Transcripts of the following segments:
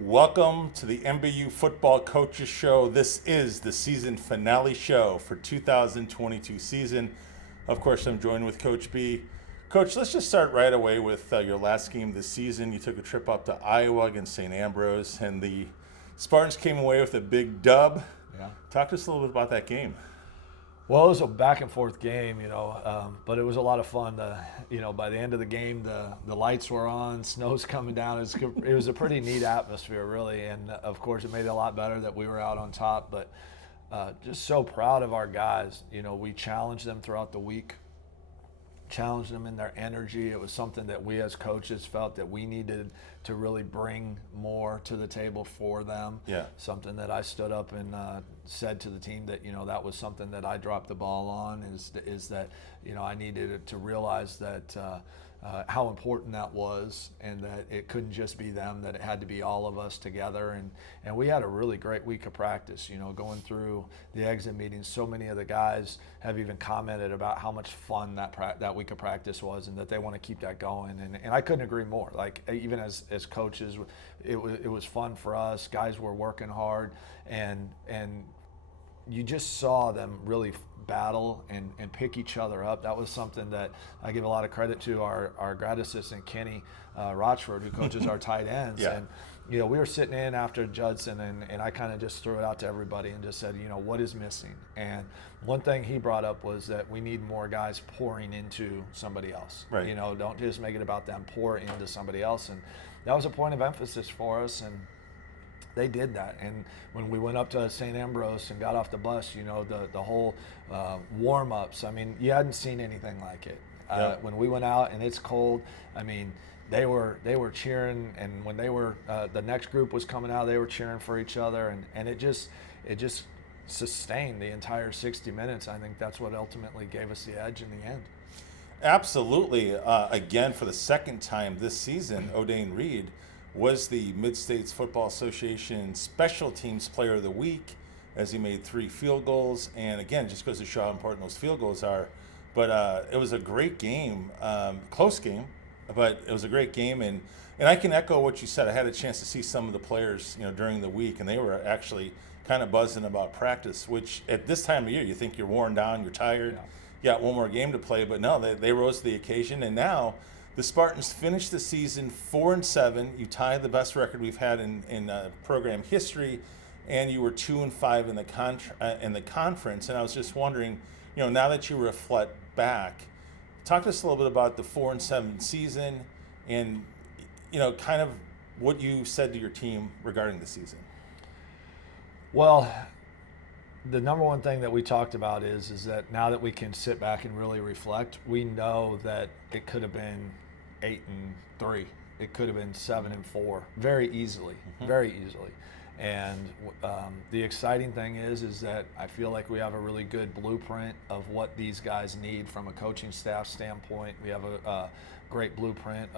Welcome to the MBU Football Coaches Show. This is the season finale show for 2022 season. Of course, I'm joined with Coach B. Coach, let's just start right away with your last game this season. You took a trip up to Iowa against St. Ambrose, and the Spartans came away with a big dub. Yeah. Talk to us a little bit about that game. Well, it was a back and forth game, but it was a lot of fun. By the end of the game, the lights were on, snow's coming down. It was a pretty neat atmosphere, really, and of course, it made it a lot better that we were out on top. But just so proud of our guys. We challenged them throughout the week, challenged them in their energy. It was something that we as coaches felt that we needed to really bring more to the table for them. Yeah. Something that I stood up and said to the team that, that was something that I dropped the ball on is that, I needed to realize that how important that was, and that it couldn't just be them, that it had to be all of us together. And we had a really great week of practice, going through the exit meetings. So many of the guys have even commented about how much fun that week of practice was, and that they want to keep that going. And I couldn't agree more. Like, even as coaches, it was fun for us. Guys were working hard, and you just saw them really battle and pick each other up. That was something that I give a lot of credit to our grad assistant, Kenny Rochford, who coaches our tight ends. Yeah. And, we were sitting in after Judson, and I kind of just threw it out to everybody and just said, what is missing? And one thing he brought up was that we need more guys pouring into somebody else. Right. Don't just make it about them, pour into somebody else. And that was a point of emphasis for us, and they did that. And when we went up to St. Ambrose and got off the bus, the whole warm-ups, you hadn't seen anything like it. Yeah. When we went out and it's cold, they were cheering, and when they were the next group was coming out, they were cheering for each other, and it just sustained the entire 60 minutes. I think that's what ultimately gave us the edge in the end. Absolutely. Again, for the second time this season, O'Dane Reed was the Mid-States Football Association Special Teams Player of the Week, as he made 3 field goals. And again, just goes to show how important those field goals are. But it was a great game, close game, but it was a great game. And I can echo what you said. I had a chance to see some of the players, during the week, and they were actually kind of buzzing about practice, which at this time of year, you think you're worn down, you're tired, you got one more game to play. But no, they rose to the occasion. And now the Spartans finished the season 4-7. You tied the best record we've had in program history, and you were 2-5 in the conference. And I was just wondering, now that you reflect back, talk to us a little bit about the 4-7 season, and kind of what you said to your team regarding the season. Well, the number one thing that we talked about is that now that we can sit back and really reflect, we know that it could have been 8-3. It could have been 7-4 very easily, very easily. And the exciting thing is that I feel like we have a really good blueprint of what these guys need from a coaching staff standpoint. We have a great blueprint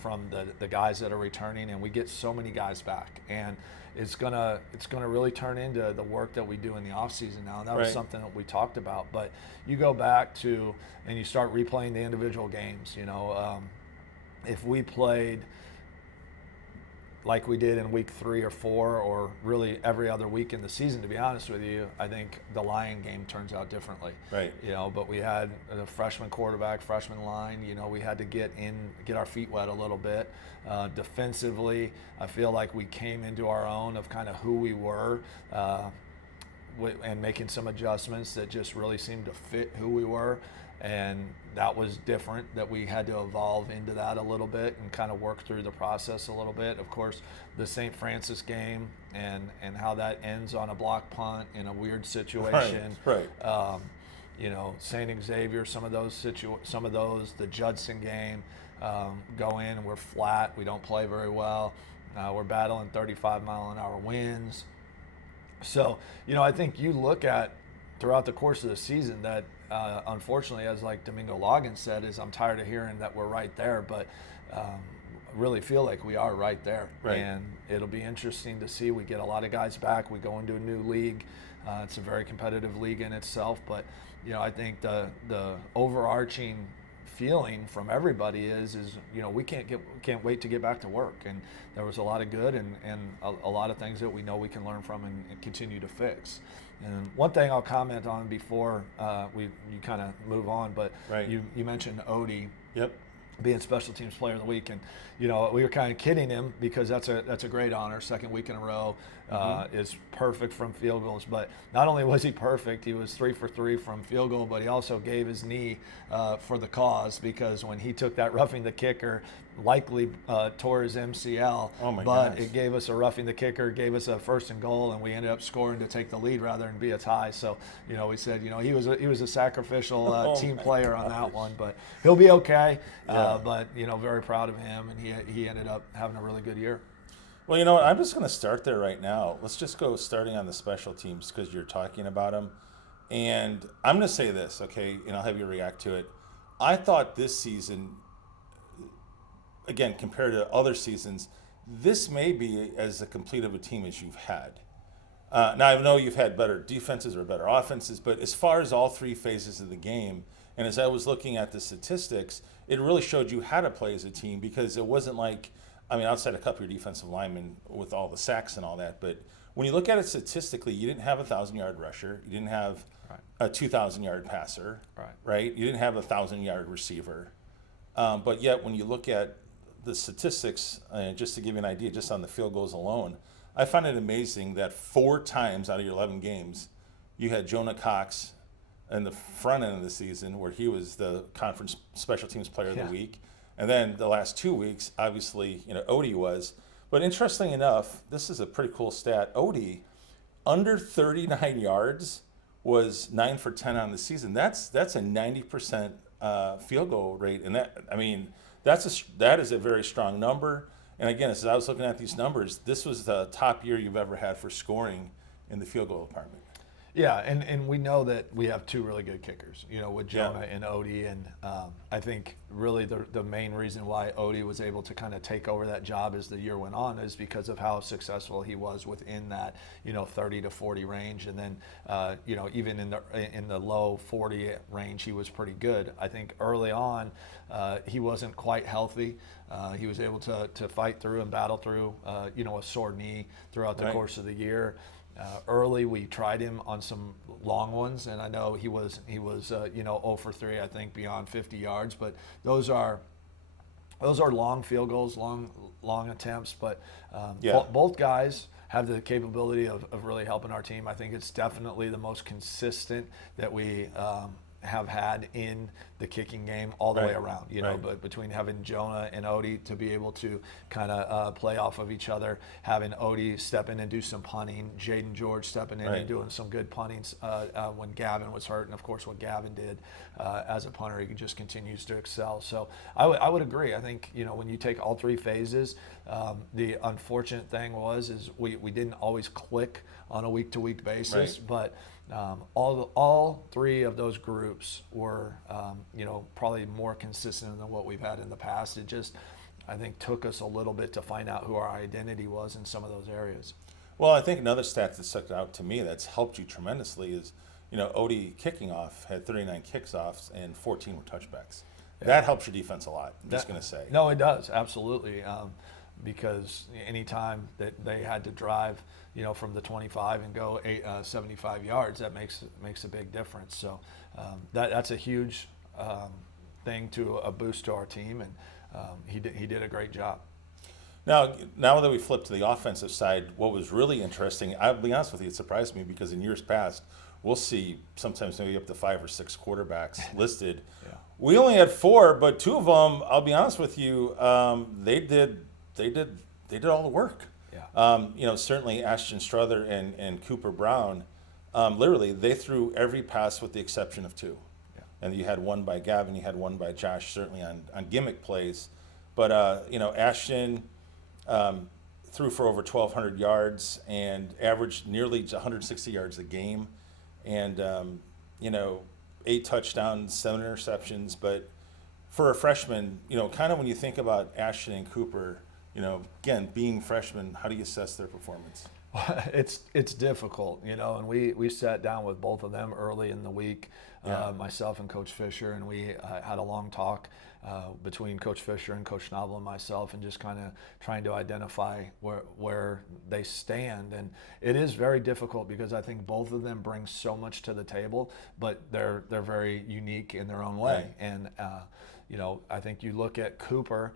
from the guys that are returning, and we get so many guys back. And it's gonna really turn into the work that we do in the off season now. And that was something that we talked about. But you go back to and you start replaying the individual games. If we played like we did in week 3 or 4, or really every other week in the season, to be honest with you, I think the Lion game turns out differently. Right. But we had a freshman quarterback, freshman line. We had to get our feet wet a little bit. Defensively, I feel like we came into our own of kind of who we were, and making some adjustments that just really seemed to fit who we were. And that was different, that we had to evolve into that a little bit and kind of work through the process a little bit. Of course, the St. Francis game and how that ends on a block punt in a weird situation. Right. St. Xavier, some of those, the Judson game, go in and we're flat. We don't play very well. We're battling 35-mile-an-hour winds. So, I think you look at throughout the course of the season that, unfortunately, as like Domingo Loggins said, is I'm tired of hearing that we're right there, but really feel like we are right there. Right. And it'll be interesting to see. We get a lot of guys back. We go into a new league. It's a very competitive league in itself, but I think the overarching feeling from everybody is we can't wait to get back to work. And there was a lot of good and a lot of things that we know we can learn from and continue to fix. And one thing I'll comment on before you kind of move on, but right. you mentioned Odie. Yep. Being Special Teams Player of the Week, and we were kind of kidding him because that's a great honor. Second week in a row, is perfect from field goals. But not only was he perfect, he was 3 for 3 from field goal, but he also gave his knee for the cause, because when he took that roughing the kicker, likely tore his MCL. Oh my but gosh. it gave us a roughing the kicker, gave us a 1st and goal, and we ended up scoring to take the lead rather than be a tie. So we said he was a sacrificial team player on that one, but he'll be okay. But very proud of him, and he ended up having a really good year. Well, you know what? I'm just going to start there right now. Let's just go starting on the special teams because you're talking about them. And I'm going to say this, okay, and I'll have you react to it. I thought this season, again, compared to other seasons, this may be as complete of a team as you've had. Now, I know you've had better defenses or better offenses, but as far as all 3 phases of the game, and as I was looking at the statistics, it really showed you how to play as a team, because it wasn't like, outside a couple of your defensive linemen with all the sacks and all that, but when you look at it statistically, you didn't have a 1,000-yard rusher. You didn't have a 2,000-yard passer, right? You didn't have a 1,000-yard receiver. But yet, when you look at the statistics, just to give you an idea, just on the field goals alone, I find it amazing that 4 times out of your 11 games, you had Jonah Cox in the front end of the season where he was the conference special teams player of the week. And then the last 2 weeks, obviously, Odie was. But interesting enough, this is a pretty cool stat. Odie, under 39 yards, was 9 for 10 on the season. That's a 90% field goal rate, and that is a very strong number. And again, as I was looking at these numbers, this was the top year you've ever had for scoring in the field goal department. Yeah, and we know that we have 2 really good kickers, with Jonah and Odie. And I think really the main reason why Odie was able to kind of take over that job as the year went on is because of how successful he was within that, 30 to 40 range. And then, even in the low 40 range, he was pretty good. I think early on, he wasn't quite healthy. He was able to fight through and battle through, a sore knee throughout the course of the year. Early, we tried him on some long ones, and I know he was 0 for 3, I think, beyond 50 yards. But those are long field goals, long attempts. But both guys have the capability of really helping our team. I think it's definitely the most consistent that we have had in the kicking game all the way around, but between having Jonah and Odie to be able to kind of play off of each other, having Odie step in and do some punting, Jaden George stepping in and doing some good punting when Gavin was hurt, and of course what Gavin did as a punter, he just continues to excel. So I would agree. I think, when you take all 3 phases, the unfortunate thing is we didn't always click on a week-to-week basis, but all 3 of those groups were, probably more consistent than what we've had in the past. It just, I think, took us a little bit to find out who our identity was in some of those areas. Well, I think another stat that stuck out to me that's helped you tremendously is, Odie kicking off had 39 kicks offs and 14 were touchbacks. Yeah. That helps your defense a lot, I'm just going to say. No, it does, absolutely. Because anytime that they had to drive, from the 25 and go 75 yards, that makes a big difference. So that's a huge thing to a boost to our team, and he did a great job. Now that we flip to the offensive side, what was really interesting, I'll be honest with you, it surprised me because in years past, we'll see sometimes maybe up to 5 or 6 quarterbacks listed. Yeah. We only had 4, but 2 of them, I'll be honest with you, they did all the work. Yeah. Certainly Ashton Strother and Cooper Brown, literally they threw every pass with the exception of 2. Yeah. And you had one by Gavin, you had one by Josh, certainly on gimmick plays. But, Ashton threw for over 1,200 yards and averaged nearly 160 yards a game. And, 8 touchdowns, 7 interceptions. But for a freshman, kind of when you think about Ashton and Cooper, again, being freshmen, how do you assess their performance? It's difficult, and we sat down with both of them early in the week, myself and Coach Fisher, and we had a long talk between Coach Fisher and Coach Schnabel and myself, and just kind of trying to identify where they stand. And it is very difficult because I think both of them bring so much to the table, but they're very unique in their own way. Right. And I think you look at Cooper,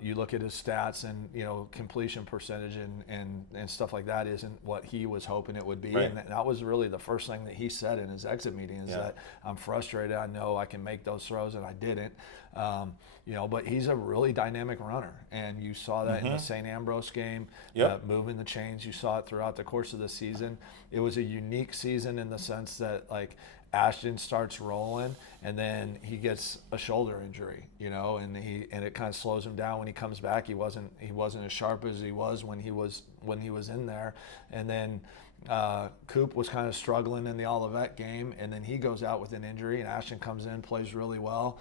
you look at his stats, and completion percentage and stuff like that isn't what he was hoping it would be. Right. And that was really the first thing that he said in his exit meeting is that I'm frustrated. I know I can make those throws and I didn't. But he's a really dynamic runner, and you saw that in the St. Ambrose game, moving the chains. You saw it throughout the course of the season. It was a unique season in the sense that Ashton starts rolling, and then he gets a shoulder injury, and it kind of slows him down when he comes back. He wasn't as sharp as he was when he was in there, and then Coop was kind of struggling in the Olivet game, and then he goes out with an injury, and Ashton comes in, plays really well.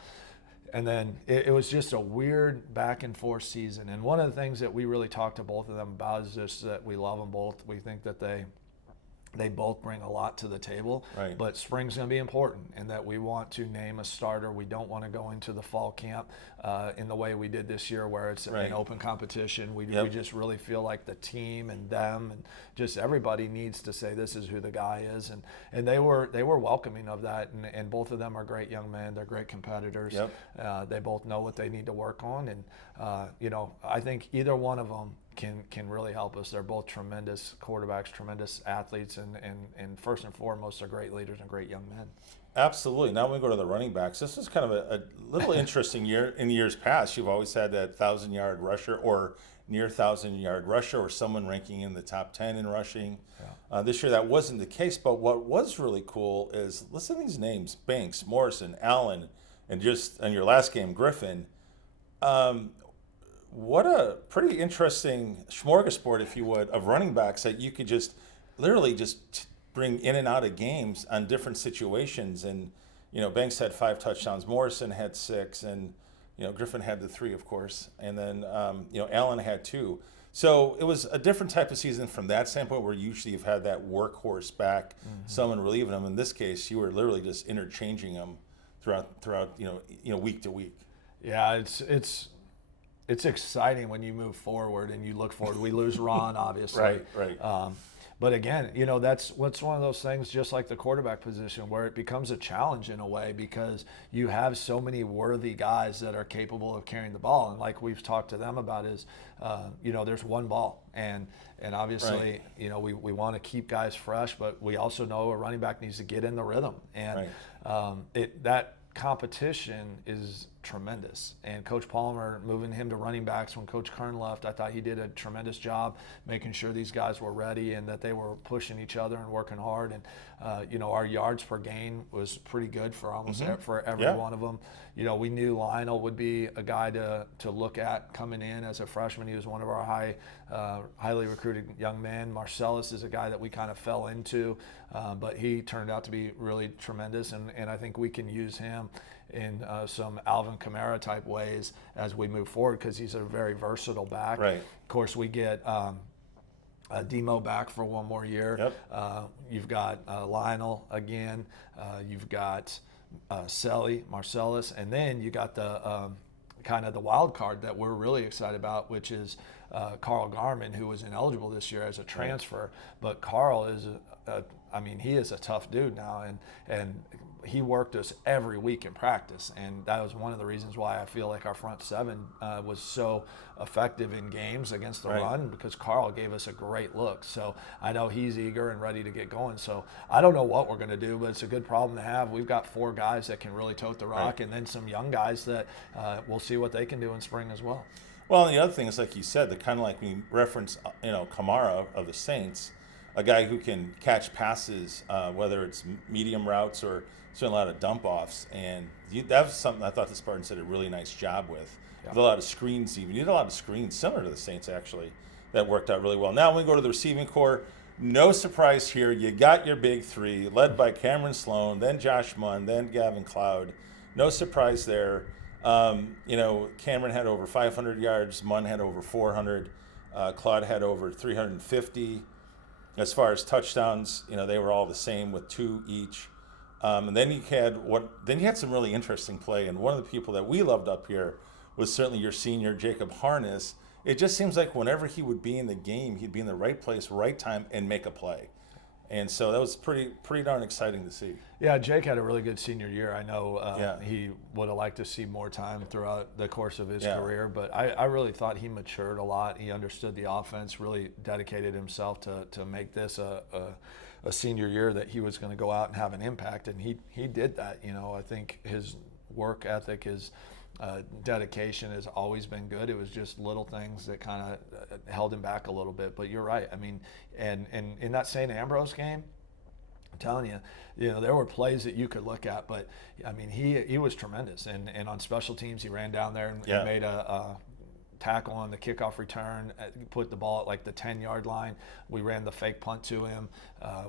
And then it was just a weird back and forth season. And one of the things that we really talked to both of them about is just that we love them both. We think that they both bring a lot to the table, right. But spring's going to be important, and that we want to name a starter. We don't want to go into the fall camp in the way we did this year, where it's an open competition. We just really feel like the team and them and just everybody needs to say this is who the guy is, and they were welcoming of that, and both of them are great young men. They're great competitors. They both know what they need to work on, and I think either one of them can really help us. They're both tremendous quarterbacks, tremendous athletes, and first and foremost, they're great leaders and great young men. Absolutely. Now we go to the running backs. This was kind of a little interesting year. In years past, you've always had that 1,000-yard rusher or near 1,000-yard rusher, or someone ranking in the top 10 in rushing. This year that wasn't the case, but what was really cool is listen to these names: Banks, Morrison, Allen, and just in your last game, Griffin. What a pretty interesting smorgasbord, if you would, of running backs that you could just literally just bring in and out of games on different situations. And, Banks had 5 touchdowns, Morrison had 6, and, Griffin had the 3, of course. And then, Allen had 2. So it was a different type of season from that standpoint, where usually you've had that workhorse back, someone relieving them. In this case, you were literally just interchanging them throughout week to week. Yeah, it's exciting when you move forward and you look forward. We lose Ron, obviously. Right. But again, that's one of those things, just like the quarterback position, where it becomes a challenge in a way, because you have so many worthy guys that are capable of carrying the ball. And like we've talked to them about is, there's one ball. And obviously, we want to keep guys fresh, but we also know a running back needs to get in the rhythm. And that competition is tremendous. And Coach Palmer moving him to running backs when Coach Kern left, I thought he did a tremendous job making sure these guys were ready and that they were pushing each other and working hard. And our yards per gain was pretty good for almost for every one of them. We knew Lionel would be a guy to look at coming in as a freshman. He was one of our highly recruited young men. Marcellus is a guy that we kind of fell into, but he turned out to be really tremendous, and I think we can use him in some Alvin Kamara type ways as we move forward, because he's a very versatile back. Right. Of course, we get Demo back for one more year. You've got Lionel again. You've got Marcellus, and then you got the kind of the wild card that we're really excited about, which is Carl Garman, who was ineligible this year as a transfer. But Carl is he is a tough dude now, and he worked us every week in practice, and that was one of the reasons why I feel like our front seven was so effective in games against the run, because Carl gave us a great look. So I know he's eager and ready to get going. So I don't know what we're going to do, but it's a good problem to have. We've got 4 guys that can really tote the rock, and then some young guys that we'll see what they can do in spring as well. Well, and the other thing is, like you said, the kind of like we reference, Kamara of the Saints, a guy who can catch passes, whether it's medium routes or a lot of dump offs, and that was something I thought the Spartans did a really nice job with. With a lot of screens, even you did a lot of screens similar to the Saints actually, that worked out really well. Now we go to the receiving core. No surprise here. You got your big 3, led by Cameron Sloan, then Josh Munn, then Gavin Cloud. No surprise there. Cameron had over 500 yards. Munn had over 400. Claude had over 350. As far as touchdowns, they were all the same with 2 each. And then you had some really interesting play. And one of the people that we loved up here was certainly your senior, Jacob Harness. It just seems like whenever he would be in the game, he'd be in the right place, right time, and make a play. And so that was pretty darn exciting to see. Yeah, Jake had a really good senior year. I know he would have liked to see more time throughout the course of his career, but I really thought he matured a lot. He understood the offense, really dedicated himself to make this a senior year that he was going to go out and have an impact, and he did that. I think his work ethic, his dedication has always been good. It was just little things that kind of held him back a little bit. But you're right. I mean, and in that St. Ambrose game, I'm telling you, there were plays that you could look at. But I mean, he was tremendous. And on special teams, he ran down there and made a tackle on the kickoff return, put the ball at like the 10-yard line. We ran the fake punt to him,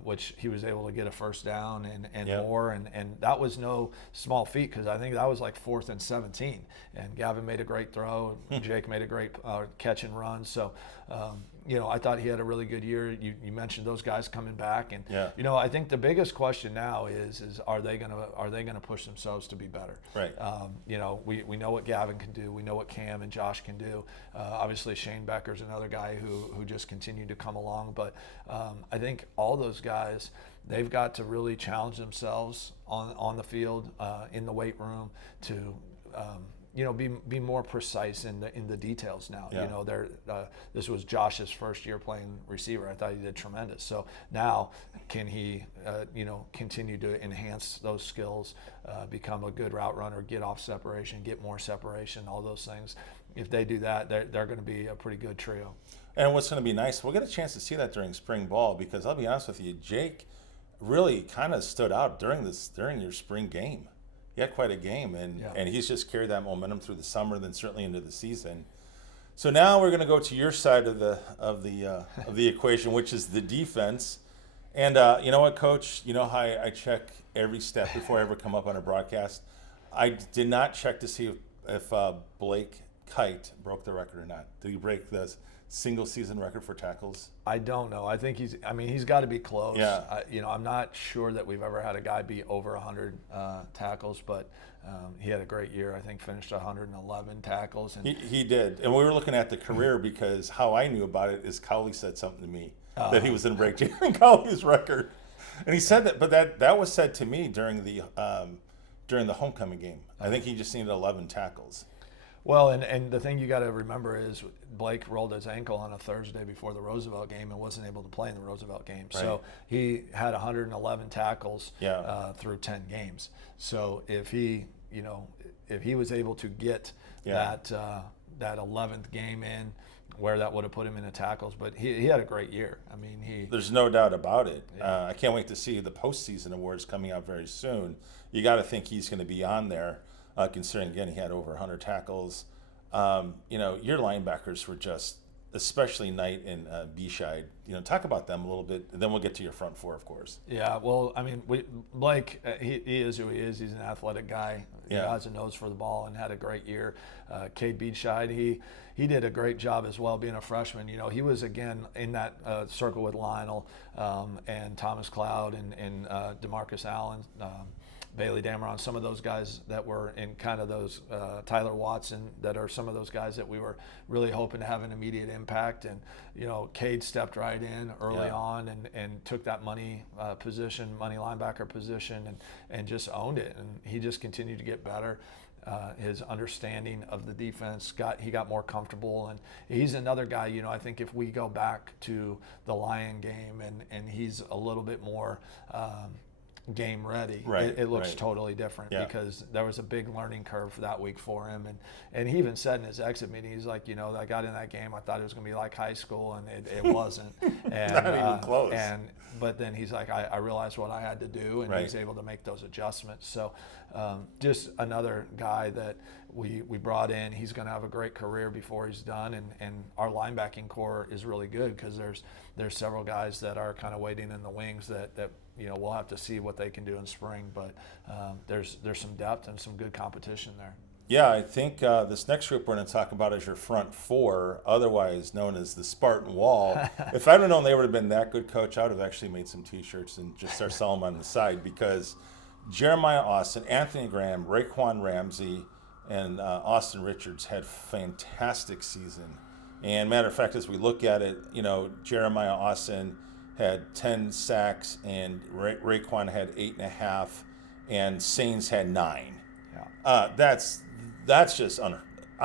which he was able to get a first down and more. And that was no small feat, because I think that was like 4th and 17. And Gavin made a great throw. Jake made a great catch and run. So, I thought he had a really good year. You mentioned those guys coming back, and I think the biggest question now is are they gonna push themselves to be better? Right. We know what Gavin can do. We know what Cam and Josh can do. Obviously, Shane Becker's another guy who just continued to come along. But I think all those guys, they've got to really challenge themselves on the field, in the weight room, to be more precise in the details now. Yeah. This was Josh's first year playing receiver. I thought he did tremendous. So now, can he continue to enhance those skills, become a good route runner, get off separation, get more separation, all those things. If they do that, they're going to be a pretty good trio. And what's going to be nice, we'll get a chance to see that during spring ball, because I'll be honest with you, Jake really kind of stood out during your spring game. He had quite a game, and he's just carried that momentum through the summer, then certainly into the season. So now we're going to go to your side of the equation, which is the defense. And you know what, Coach? You know how I check every step before I ever come up on a broadcast? I did not check to see if Blake Kite broke the record or not. Did he break the single season record for tackles? I don't know. I think he's got to be close. Yeah. I'm not sure that we've ever had a guy be over 100 tackles, but he had a great year. I think finished 111 tackles. And he did. And we were looking at the career, because how I knew about it is Cowley said something to me that he was going to break Jaron Cowley's record. And he said that, but that was said to me during the homecoming game. I think he just needed 11 tackles. Well, and the thing you got to remember is Blake rolled his ankle on a Thursday before the Roosevelt game and wasn't able to play in the Roosevelt game. Right. So he had 111 tackles through 10 games. So if he was able to get that 11th game in, where that would have put him in the tackles, but he had a great year. I mean, there's no doubt about it. Yeah. I can't wait to see the postseason awards coming out very soon. You got to think he's going to be on there. Considering, again, he had over 100 tackles. Your linebackers were just, especially Knight and Bescheid, talk about them a little bit, and then we'll get to your front four, of course. Yeah, well, I mean, Blake, he is who he is. He's an athletic guy. He has a nose for the ball and had a great year. Cade Bescheid, he did a great job as well being a freshman. He was, again, in that circle with Lionel and Thomas Cloud and DeMarcus Allen, Bailey Dameron, some of those guys that were in kind of those, Tyler Watson, that are some of those guys that we were really hoping to have an immediate impact. And, Cade stepped right in early on and took that money linebacker position, and just owned it. And he just continued to get better. His understanding of the defense he got more comfortable, and he's another guy. I think if we go back to the Lion game and he's a little bit more game ready, right, it looks totally different, because there was a big learning curve for that week for him, and he even said in his exit meeting, he's like, I got in that game, I thought it was going to be like high school, and it wasn't. And, not even close. But then he's like, I realized what I had to do, and he's able to make those adjustments. So just another guy that we brought in. He's going to have a great career before he's done, and our linebacking core is really good, because there's several guys that are kind of waiting in the wings that we'll have to see what they can do in spring, but there's some depth and some good competition there. Yeah, I think this next group we're going to talk about is your front four, otherwise known as the Spartan Wall. If I'd have known they would have been that good, Coach, I would have actually made some T-shirts and just start selling them on the side, because Jeremiah Austin, Anthony Graham, Raekwon Ramsey, and Austin Richards had fantastic season. And matter of fact, as we look at it, Jeremiah Austin had 10 sacks, and Raekwon had 8.5, and Sains had 9. Yeah. That's just I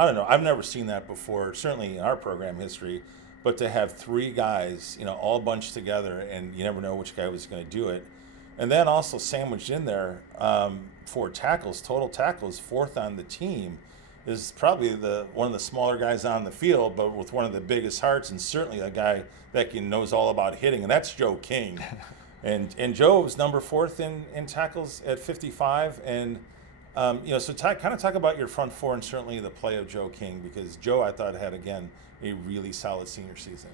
don't know. I've never seen that before, certainly in our program history. But to have 3 guys, all bunched together, and you never know which guy was going to do it. And then also sandwiched in there, 4 tackles, total tackles, 4th on the team, is probably one of the smaller guys on the field, but with one of the biggest hearts, and certainly a guy that knows all about hitting, and that's Joe King. and Joe was number 4th in tackles at 55, and so kind of talk about your front four and certainly the play of Joe King, because Joe, I thought, had again a really solid senior season.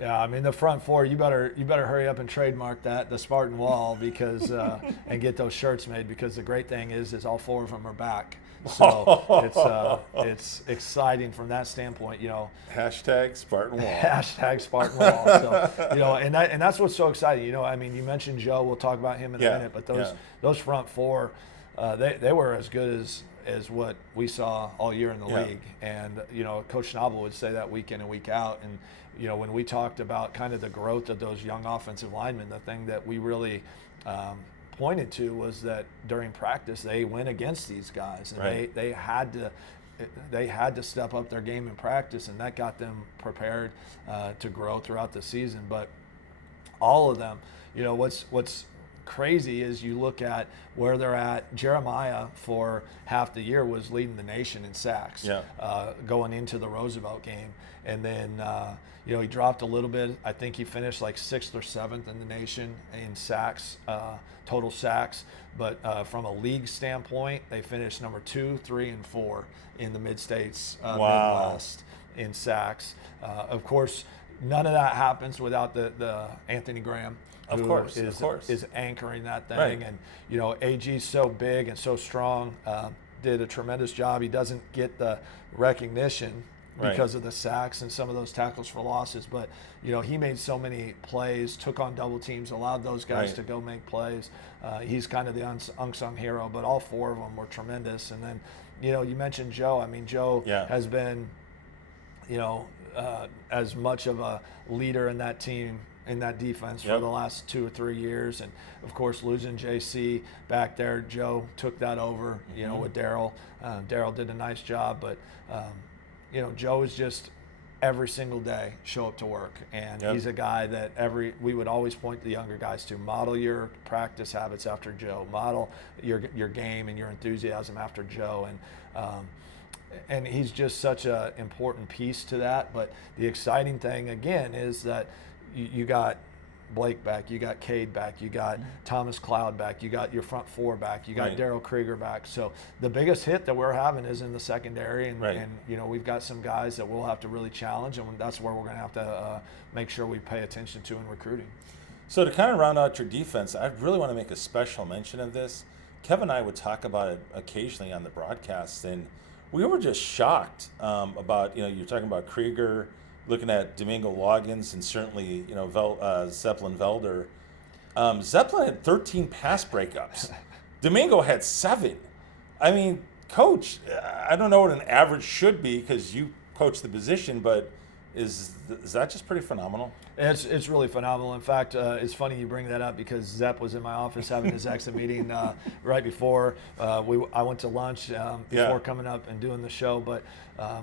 Yeah, I mean, the front four, you better hurry up and trademark that, the Spartan Wall, because and get those shirts made, because the great thing is all 4 of them are back. So it's exciting from that standpoint, Hashtag Spartan Wall. Hashtag Spartan Wall. So, and that's what's so exciting. I mean, you mentioned Joe. We'll talk about him in a minute, but those front four, they were as good as what we saw all year in the league. And, Coach Schnabel would say that week in and week out. And, when we talked about kind of the growth of those young offensive linemen, the thing that we really pointed to was that during practice they went against these guys, and they had to step up their game in practice, and that got them prepared to grow throughout the season. But all of them, what's crazy is you look at where they're at. Jeremiah, for half the year, was leading the nation in sacks going into the Roosevelt game, and then he dropped a little bit. I think he finished like 6th or 7th in the nation in sacks, total sacks. But from a league standpoint, they finished number 2, 3, and 4 in the Mid-States Midwest in sacks. Of course, none of that happens without the Anthony Graham, who is anchoring that thing. Right. And AG's so big and so strong, did a tremendous job. He doesn't get the recognition because of the sacks and some of those tackles for losses, but he made so many plays, took on double teams, allowed those guys to go make plays. He's kind of the unsung hero, but all 4 of them were tremendous. And then you mentioned Joe. I mean, Joe has been as much of a leader in that team, in that defense, for the last 2 or 3 years. And of course, losing JC back there, Joe took that over, with Daryl. Daryl did a nice job, but Joe is just every single day show up to work, and he's a guy that we would always point the younger guys to. Model your practice habits after Joe. Model your game and your enthusiasm after Joe, and he's just such an important piece to that. But the exciting thing again is that you got Blake back, you got Cade back, you got Thomas Cloud back, you got your front 4 back, you got Daryl Krieger back. So the biggest hit that we're having is in the secondary, and we've got some guys that we'll have to really challenge, and that's where we're going to have to make sure we pay attention to in recruiting. So to kind of round out your defense, I really want to make a special mention of this. Kevin and I would talk about it occasionally on the broadcast, and we were just shocked about, you're talking about Krieger, looking at Domingo Loggins, and certainly, Zeppelin Velder. Zeppelin had 13 pass breakups. Domingo had 7. I mean, Coach, I don't know what an average should be, because you coach the position, but is that just pretty phenomenal? It's really phenomenal. In fact, it's funny you bring that up, because Zepp was in my office having his exit meeting right before I went to lunch before coming up and doing the show. But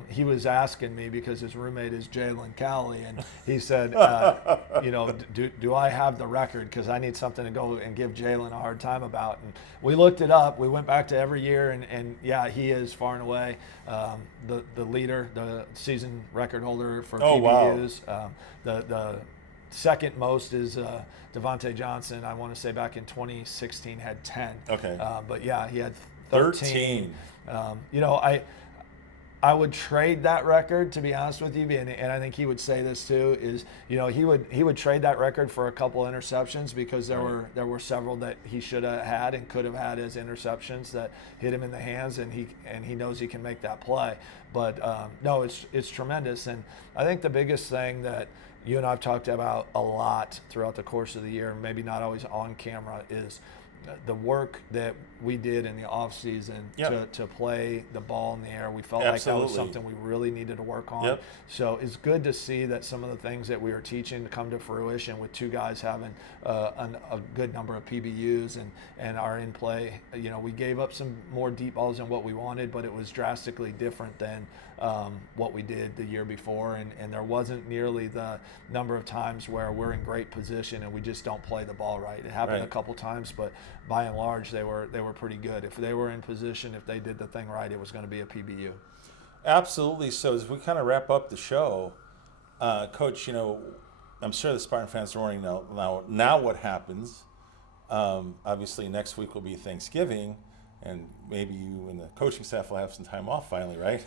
he was asking me, because his roommate is Jalen Cowley, and he said, do I have the record? Because I need something to go and give Jalen a hard time about. And we looked it up. We went back to every year, and he is far and away the leader, the season record holder for PBUs. The second most is Devontae Johnson. I want to say back in 2016 had 10. Okay. But he had 13. I would trade that record, to be honest with you, and I think he would say this too. Is he would trade that record for a couple interceptions because there were several that he should have had and could have had as interceptions that hit him in the hands, and he knows he can make that play. But no, it's tremendous, and I think the biggest thing that you and I've talked about a lot throughout the course of the year, maybe not always on camera, is the work that we did in the offseason to play the ball in the air. We felt like that was something we really needed to work on. So it's good to see that some of the things that we were teaching come to fruition with two guys having a good number of PBUs and are in play. We gave up some more deep balls than what we wanted, but it was drastically different than what we did the year before, and there wasn't nearly the number of times where we're in great position and we just don't play the ball right. It happened a couple times, but by and large they were pretty good. If they were in position, if they did the thing right, it was going to be a PBU. Absolutely. So as we kind of wrap up the show, Coach, I'm sure the Spartan fans are wondering now what happens. Obviously next week will be Thanksgiving, and maybe you and the coaching staff will have some time off finally, right?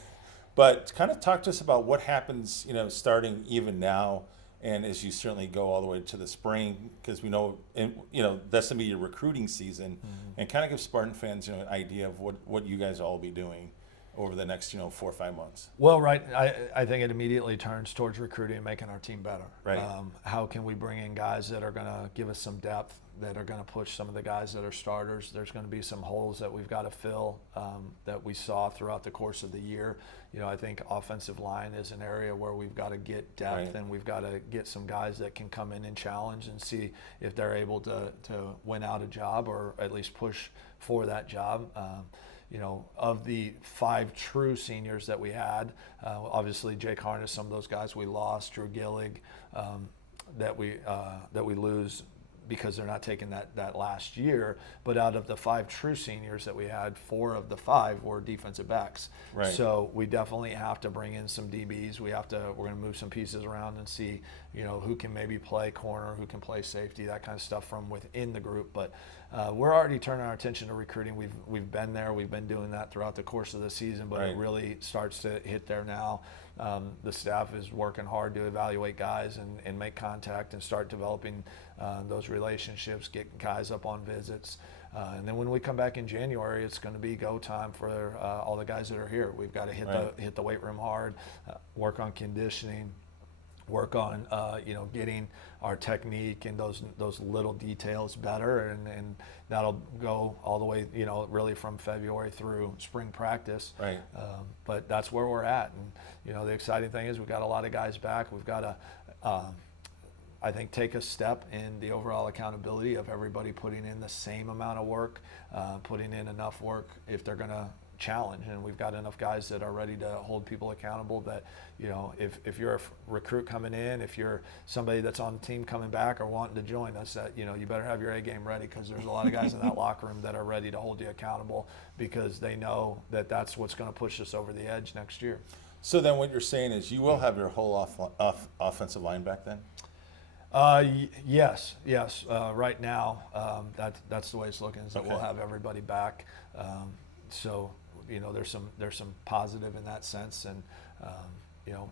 But kind of talk to us about what happens, starting even now, and as you certainly go all the way to the spring, because we know, that's going to be your recruiting season, and kind of give Spartan fans, an idea of what you guys all be doing over the next, 4 or 5 months. Well, right. I think it immediately turns towards recruiting and making our team better. Right. How can we bring in guys that are going to give us some depth, that are going to push some of the guys that are starters? There's going to be some holes that we've got to fill that we saw throughout the course of the year. I think offensive line is an area where we've got to get depth, and we've got to get some guys that can come in and challenge and see if they're able to win out a job or at least push for that job. Of the 5 true seniors that we had, obviously Jake Harness, some of those guys we lost, Drew Gillig, that we lose because they're not taking that last year. But out of the 5 true seniors that we had, 4 of the 5 were defensive backs. Right. So we definitely have to bring in some DBs. We're going to move some pieces around and see, who can maybe play corner, who can play safety, that kind of stuff from within the group. But we're already turning our attention to recruiting. We've been there. We've been doing that throughout the course of the season, but it really starts to hit there now. The staff is working hard to evaluate guys and make contact and start developing those relationships, get guys up on visits. And then when we come back in January, it's going to be go time for all the guys that are here. We've got to hit the weight room hard, work on conditioning, work on getting our technique and those little details better, and that'll go all the way really from February through spring practice. Right. But that's where we're at, and the exciting thing is we've got a lot of guys back. We've got to I think take a step in the overall accountability of everybody putting in the same amount of work, putting in enough work if they're going to challenge, and we've got enough guys that are ready to hold people accountable that if you're a recruit coming in, if you're somebody that's on the team coming back or wanting to join us, that you better have your A game ready, because there's a lot of guys in that locker room that are ready to hold you accountable because they know that that's what's going to push us over the edge next year. So then what you're saying is you will have your whole offensive line back then? Yes. Right now, that's the way it's looking, is that we'll have everybody back. So there's some positive in that sense, and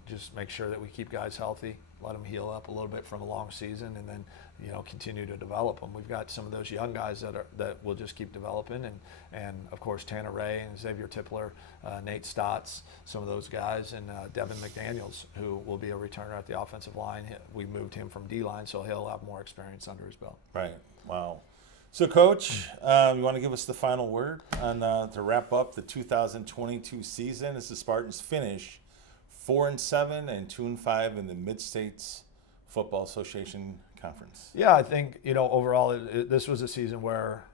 just make sure that we keep guys healthy, let them heal up a little bit from a long season, and then continue to develop them. We've got some of those young guys that will just keep developing, and of course Tanner Ray and Xavier Tippler, Nate Stotts, some of those guys, and Devin McDaniels, who will be a returner at the offensive line. We moved him from D-line, so he'll have more experience under his belt. Right. Wow. So, Coach, you want to give us the final word on to wrap up the 2022 season as the Spartans finish 4-7 and 2-5 in the Mid-States Football Association Conference? Yeah, I think overall this was a season where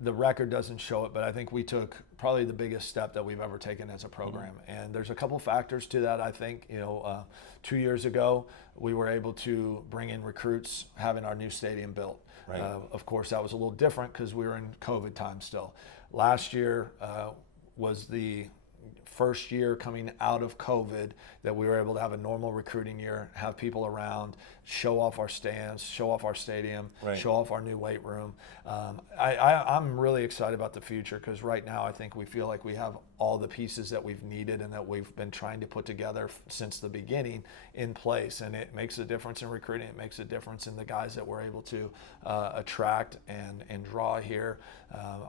the record doesn't show it, but I think we took probably the biggest step that we've ever taken as a program. And there's a couple factors to that. I think 2 years ago we were able to bring in recruits, having our new stadium built. Right. Of course, that was a little different because we were in COVID time still. Last year was the first year coming out of COVID that we were able to have a normal recruiting year, have people around, show off our stands, show off our stadium, Right. show off our new weight room. I'm really excited about the future because right now I think we feel like we have all the pieces that we've needed and that we've been trying to put together since the beginning in place, and it makes a difference in recruiting. It makes a difference in the guys that we're able to attract and draw here.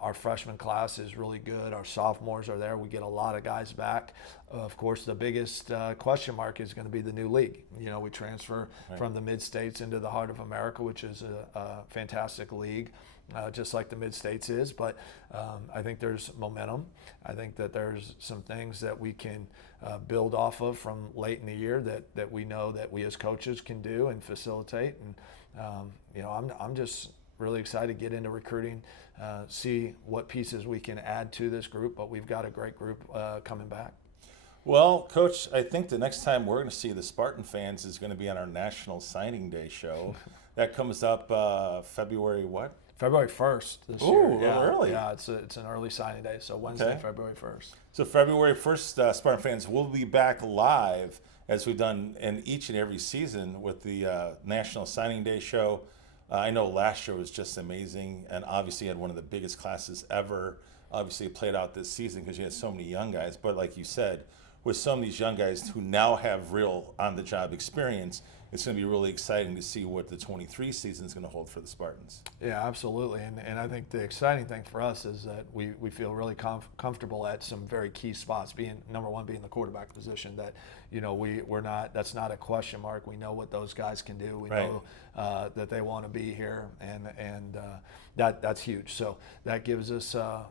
Our freshman class is really good. Our sophomores are there. We get a lot of guys back. Of course, the biggest question mark is going to be the new league. You know, we transfer from the Mid-States into the Heart of America, which is a fantastic league, just like the Mid-States is. But I think there's momentum. I think that there's some things that we can build off of from late in the year that we know that we as coaches can do and facilitate. And, you know, I'm just really excited to get into recruiting, see what pieces we can add to this group. But we've got a great group coming back. Well, Coach, I think the next time we're going to see the Spartan fans is going to be on our National Signing Day show. That comes up February what? February 1st this year. Ooh, Yeah, early. Yeah, it's an early signing day, so Wednesday, Okay. February 1st. So February 1st, Spartan fans, will be back live as we've done in each and every season with the National Signing Day show. I know last year was just amazing, and obviously had one of the biggest classes ever. Obviously, it played out this season because you had so many young guys. But like you said, with some of these young guys who now have real on-the-job experience, it's going to be really exciting to see what the 23 season is going to hold for the Spartans. Yeah, absolutely. And I think the exciting thing for us is that we feel really comfortable at some very key spots, being number one, being the quarterback position, that, you know, we're not, that's not a question mark. We know what those guys can do. We Right. know that they want to be here, and that's huge. So that gives us a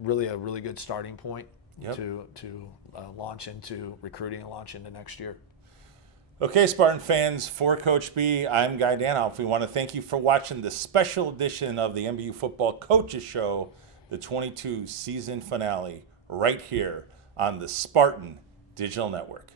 really good starting point. Yep. to launch into recruiting and launch into next year. Okay, Spartan fans, for Coach B, I'm Guy Danhoff. We want to thank you for watching the special edition of the MBU Football Coaches Show, the 22 season finale, right here on the Spartan Digital Network.